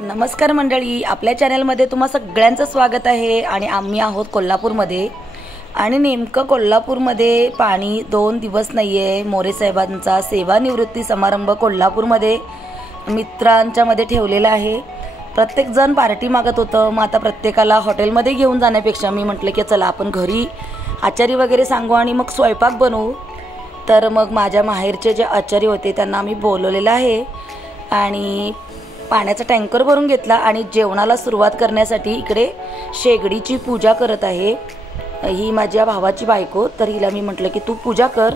नमस्कार मंडळी, आपल्या चॅनलमध्ये तुम्हा सगळ्यांचं स्वागत आहे। आणि आम्ही आहोत कोल्हापूरमध्ये आणि नेमकं कोल्हापूरमध्ये पाणी 2 दिवस नाही आहे। मोरे साहेबांचा सेवानिवृत्ती समारंभ कोल्हापूरमध्ये मित्रांच्या मध्ये ठेवलेला आहे। प्रत्येक जण पार्टी मागत होतं, मग आता प्रत्येकाला हॉटेलमध्ये घेऊन जाण्यापेक्षा मी म्हटलं की चला आपण घरी आचारी वगैरे सांगू आणि मग स्वयंपाक बनवू। तर मग माझ्या माहेरचे जे आचारी होते त्यांना आम्ही बोलवलेलं आहे आणि पाण्याचा टँकर भरून घेतला आणि जेवणाला सुरुवात करण्यासाठी इकडे शेगडीची पूजा करत आहे। ही माझ्या भावाची बायको, तर हिला मी म्हटलं की तू पूजा कर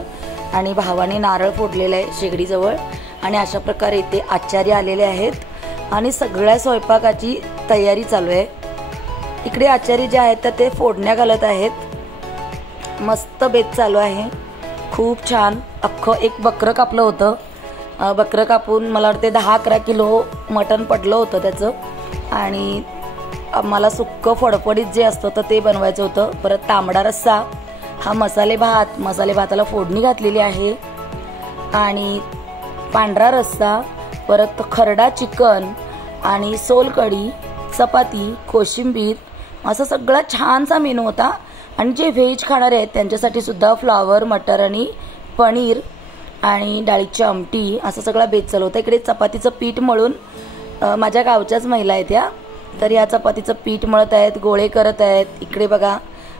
आणि भावाने नारळ फोडलेला आहे शेगडीजवळ आणि अशा प्रकारे इथे आचारी आलेले आहेत आणि सगळ्या स्वयंपाकाची तयारी चालू आहे। इकडे आचारी जे आहेत ते फोडण्या घालत आहेत। मस्त बेत चालू आहे, खूप छान। अख्खं एक बकरं कापलं होतं, बकरं कापून मला वाटते 10-11 किलो मटण पडलं होतं त्याचं आणि मला सुक्कं फडफडीत जे असतं तर ते बनवायचं होतं। परत तांबडा रस्सा, हा मसाले भाताला फोडणी घातलेली आहे आणि पांढरा रस्सा, परत खरडा चिकन आणि सोलकढी, चपाती, कोशिंबीर असा सगळा छानसा मेनू होता। आणि जे व्हेज खाणारे आहेत त्यांच्यासाठी सुद्धा फ्लावर, मटर आणि पनीर आणि डाळीची आमटी असं सगळा बेत चालू होता। इकडे चपातीचं पीठ मळून माझ्या गावच्याच महिला आहेत या, तर या चपातीचं पीठ मळत आहेत, गोळे करत आहेत। इकडे बघा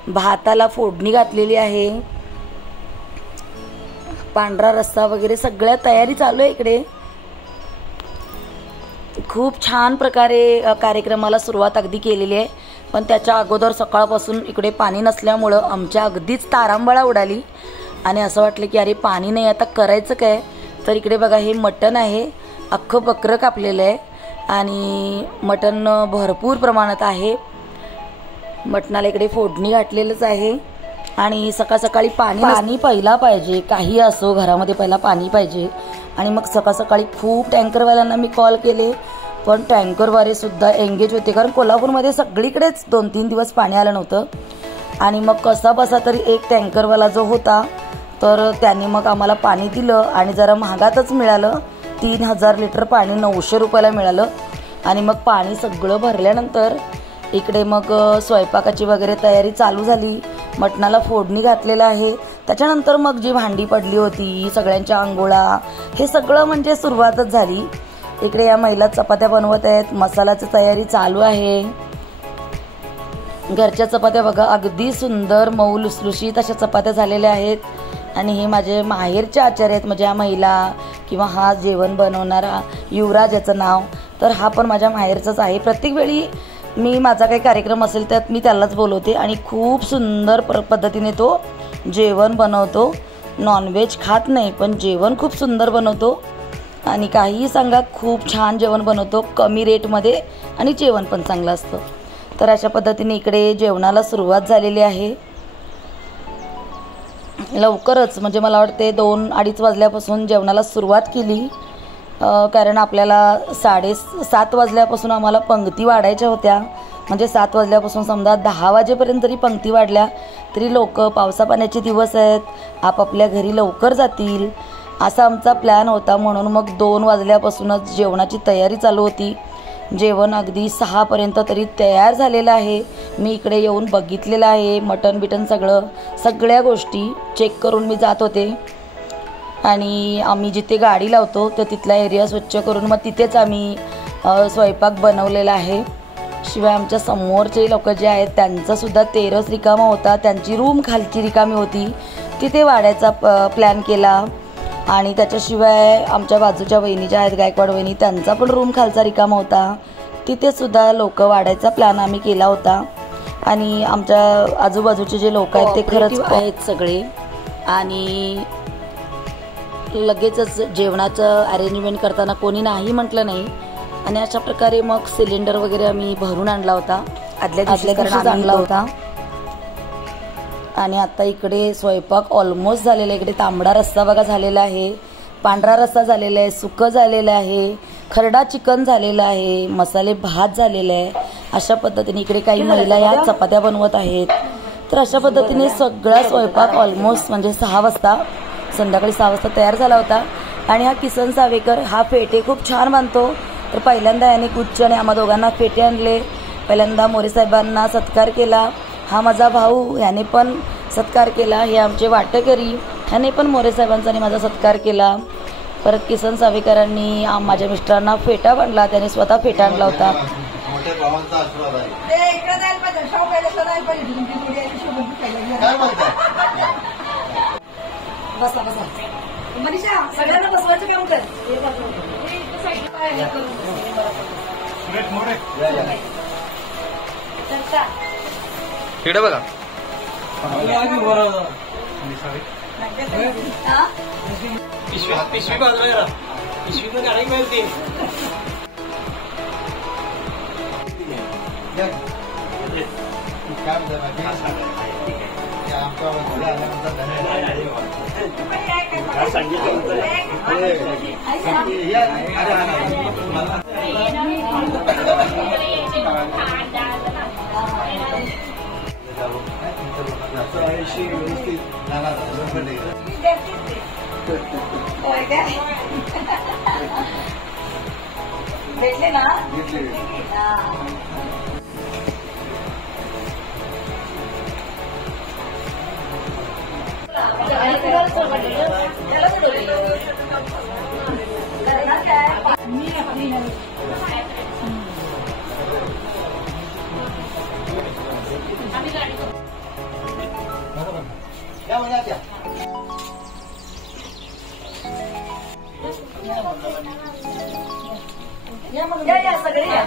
भाताला फोडणी घातलेली आहे, पांढरा रस्सा वगैरे सगळ्या तयारी चालू आहे। इकडे खूप छान प्रकारे कार्यक्रमाला सुरुवात अगदी केलेली आहे, पण त्याच्या अगोदर सकाळपासून इकडे पाणी नसल्यामुळं आमच्या अगदीच तारांबळा उडाली आणि असं वाटलं की अरे पाणी नाही, आता करायचं काय। तर इकडे बघा हे मटण आहे, अख्खं बकरं कापलेलं आहे आणि मटण भरपूर प्रमाणात आहे। मटणाला इकडे फोडणी घातलेलंच आहे आणि सकाळ सकाळी पाणी पहिला पाहिजे, काही असो घरामध्ये पहिला पाणी पाहिजे। आणि मग सकाळ सकाळी खूप टँकरवाल्यांना मी कॉल केले, पण टँकरवाले सुद्धा एंगेज होते, कारण कोल्हापूरमध्ये सगळीकडेच 2-3 दिवस पाणी आलं नव्हतं। आणि मग कसा बसा तरी एक टँकरवाला जो होता तर त्यांनी मग आम्हाला पाणी दिलं आणि जरा महागातच मिळालं। 3000 लिटर पाणी 900 रुपयाला मिळालं। आणि मग पाणी सगळं भरल्यानंतर इकडे मग स्वयंपाकाची वगैरे तयारी चालू झाली। मटणाला फोडणी घातलेलं आहे, त्याच्यानंतर मग जी भांडी पडली होती, सगळ्यांच्या अंघोळा, हे सगळं म्हणजे सुरुवातच झाली। इकडे या महिला चपात्या बनवत आहेत, मसाल्याची तयारी चालू आहे। घरच्या चपात्या बघा अगदी सुंदर मऊ लुसलुशीत अशा चपात्या झालेल्या आहेत। आणि हे माझे माहेरचे आचार्य आहेत, म्हणजे या महिला किंवा हा जेवण बनवणारा युवराज याचं नाव, तर हा पण माझ्या माहेरचाच आहे। प्रत्येक वेळी मी माझा काही कार्यक्रम असेल तर मी त्यालाच बोलवते आणि खूप सुंदर पद्धतीने तो जेवण बनवतो। नॉनव्हेज खात नाही पण जेवण खूप सुंदर बनवतो आणि काहीही सांगा खूप छान जेवण बनवतो, कमी रेटमध्ये आणि जेवण पण चांगलं असतं। तर अशा पद्धतीने इकडे जेवणाला सुरुवात झालेली आहे। लवकरच म्हणजे मला वाटते 2-2:30 वाजल्यापासून जेवणाला सुरुवात केली, कारण आपल्याला 7:30 वाजल्यापासून आम्हाला पंक्ती वाढायच्या होत्या। म्हणजे 7 वाजल्यापासून समजा 10 वाजेपर्यंत जरी पंक्ती वाढल्या तरी लोक पावसा पाण्याचे दिवस आहेत, आपापल्या घरी लवकर जातील असा आमचा प्लॅन होता। म्हणून मग 2 वाजल्यापासूनच जेवणाची तयारी चालू होती। जेवण अगदी 6 पर्यंत तरी तयार झालेलं आहे। मी इकडे येऊन बघितलेलं आहे, मटण बिटन सगळ्या गोष्टी चेक करून मी जात होते। आणि आम्ही जिथे गाडी लावतो तर तिथला एरिया स्वच्छ करून मग तिथेच आम्ही स्वयंपाक बनवलेला आहे। शिवाय आमच्या समोरचे लोक जे आहेत त्यांचासुद्धा टेरेस रिकामा होता, त्यांची रूम खालची रिकामी होती, तिथे वाढायचा प्लॅन केला। आणि त्याच्याशिवाय आमच्या बाजूच्या वहिनी ज्या आहेत गायकवाड वहिनी, त्यांचा पण रूम खालचा रिकामा होता, तिथे सुद्धा लोक वाढायचा प्लॅन आम्ही केला होता। आणि आमच्या आजूबाजूचे जे लोक आहेत ते खरंच आहेत सगळे आणि लगेचच जेवणाचं अरेंजमेंट करताना कोणी नाही म्हटलं नाही। आणि अशा प्रकारे मग सिलेंडर वगैरे आम्ही भरून आणला होता, आदल्या दिवशी आणला होता। आणि आता इकडे स्वयंपाक ऑलमोस्ट झालेला आहे। इकडे तांबडा रस्सा बघा झालेला आहे, पांढरा रस्सा झालेला आहे, सुकं झालेलं आहे, खरडा चिकन झालेलं आहे, मसाले भात झालेला आहे। अशा पद्धतीने इकडे काही महिला या चपात्या बनवत आहेत। तर अशा पद्धतीने सगळा स्वयंपाक ऑलमोस्ट म्हणजे 6 वाजता संध्याकाळी 6 वाजता तयार झाला होता। आणि हा किसन सावेकर हा फेटे खूप छान बांधतो, तर पहिल्यांदा याने गुच्छ आणि आम्हा दोघांना फेटे आणले. पहिल्यांदा मोरे साहेबांना सत्कार केला. हा माझा भाऊ, ह्याने पण सत्कार केला. हे आमचे वाटेकरी, ह्याने पण मोरे साहेबांचा आणि माझा सत्कार केला. परत किसन सावेकरांनी माझ्या मिस्टरांना फेटा बांधला. त्याने स्वतः फेटा आणला होता. बसा बसा मनीषा, सगळ्यांना बसवायचं काम कर. इकडे बघा. पिशवी बाजूला पिशवी तर गाडी मिळते. भेटले ना. या सगळे या.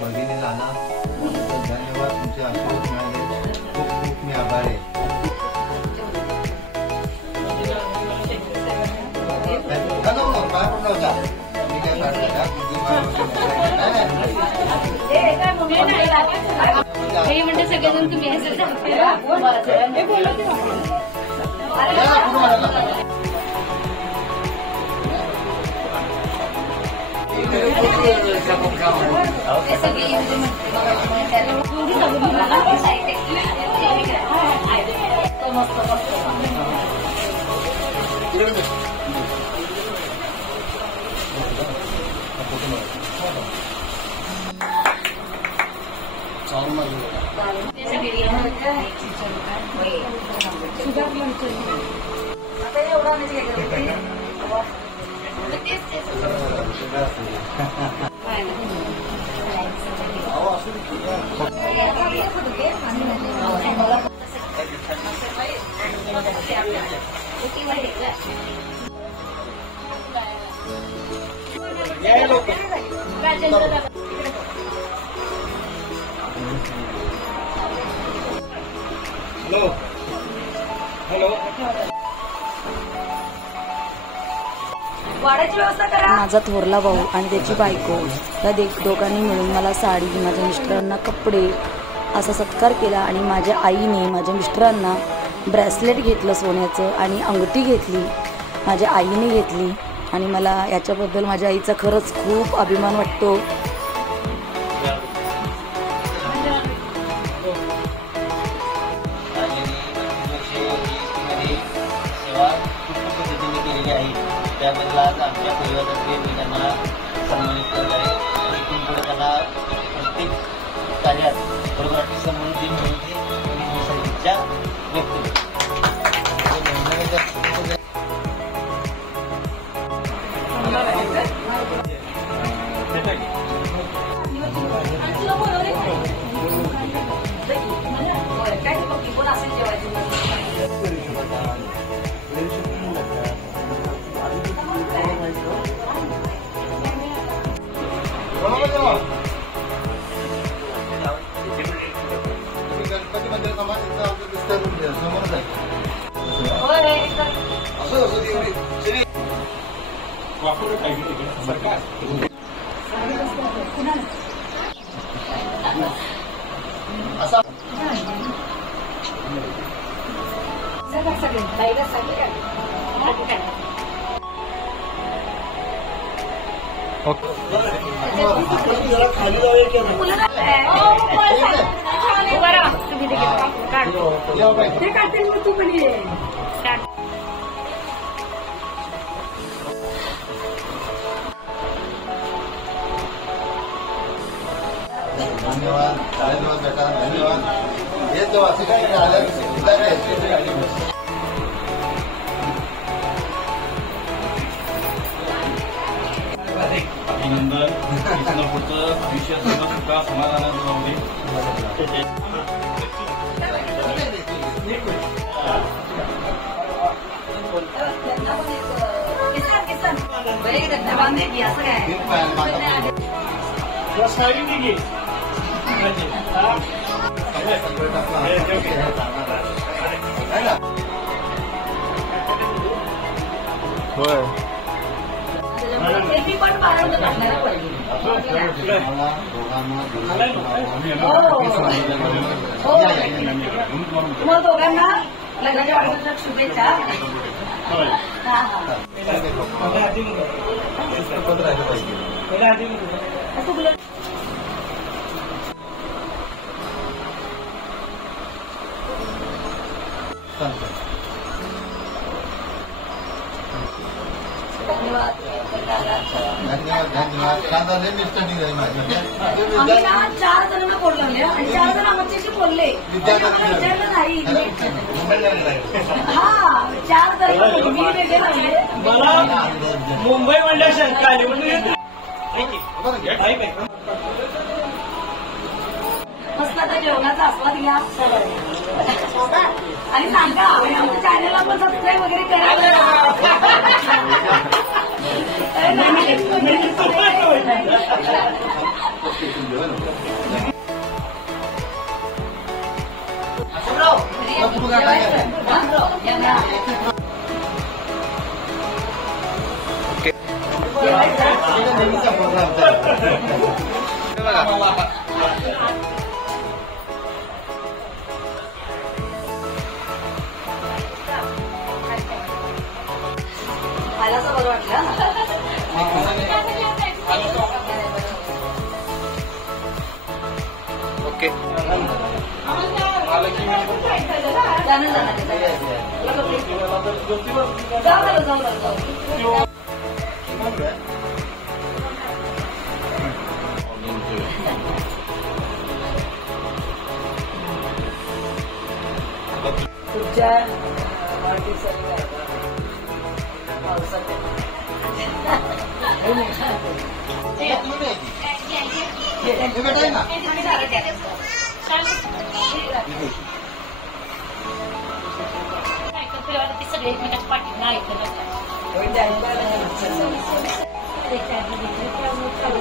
भगिनी झाला. धन्यवाद, तुमचे आशीर्वाद मिळाले. खूप खूप मी आभार आहे. म्हणजे सगळेजण तुम्ही माझा थोरला भाऊ आणि त्याची बायको या दोघांनी मिळून मला साडी, माझ्या मिस्टरांना कपडे असा सत्कार केला. आणि माझ्या आईने माझ्या मिस्टरांना ब्रेसलेट घेतलं सोन्याचं आणि अंगठी घेतली, माझ्या आईने घेतली. आणि मला याच्याबद्दल माझ्या आईचा खरंच खूप अभिमान वाटतो. त्याबद्दल आज आमच्या परिवारातर्फे मी त्यांना सन्मानित करत आहे. इथून पुढे त्यांना प्रत्येक कार्यात बरोबर समृद्धी मिळते आणि सर्विसच्या व्यक्ती गणपती मंदिर समाजाचा समोरच आहे. खाली जाऊया की धन्यवाद. धन्यवाद बेटा. धन्यवाद. येत जाऊ असं काही आलं. अभिनंदन. पुढचं आयुष्य सुद्धा समाधानात जाऊ दे. तुम्हाला दोघांना लग्नाच्या वाढदिवसाच्या शुभेच्छा. धन्यवाद. धन्यवाद. धन्यवाद. कांदा लय मिस्टडी झाली माझी. आम्ही ना 4 जणांना फोन लावले आणि 4 जण आमच्याशी बोलले. विचारलं नाही. हा 4 जण मी वेगळे लावले. मुंबई म्हणल्या शंका आली मस्त आता जेवणाचा आस्वाद घ्या आणि सांगा आमच्या चॅनलला पण सबस्क्राईब वगैरे करायला. मला असं बरं वाटलं. ओके. जाऊ. पुढच्या वाढदिवसाला काय पावसात सगळे एकमेकाच्या पाठीला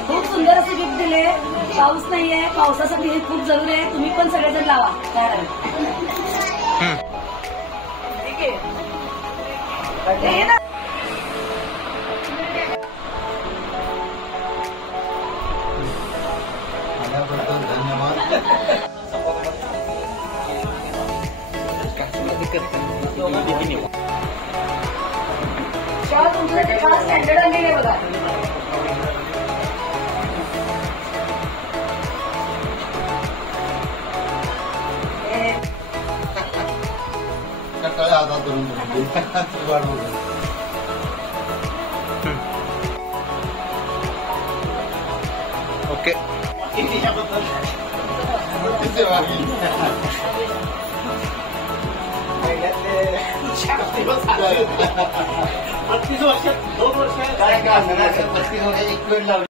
खूप सुंदर असं गिफ्ट दिले. पाऊस नाहीये, पावसासाठी हे खूप जरुरी आहे. तुम्ही पण सगळेजण लावा. ठीक आहे ना. आल्याबद्दल धन्यवाद. शाळा तुमच्यासाठी फार स्टँडर्ड आणलेली आहे बघा. सकाळी हातात धरून ओके. 32 वर्षात 2 वर्ष काय 32 वर्षात 1 वेळ लावली.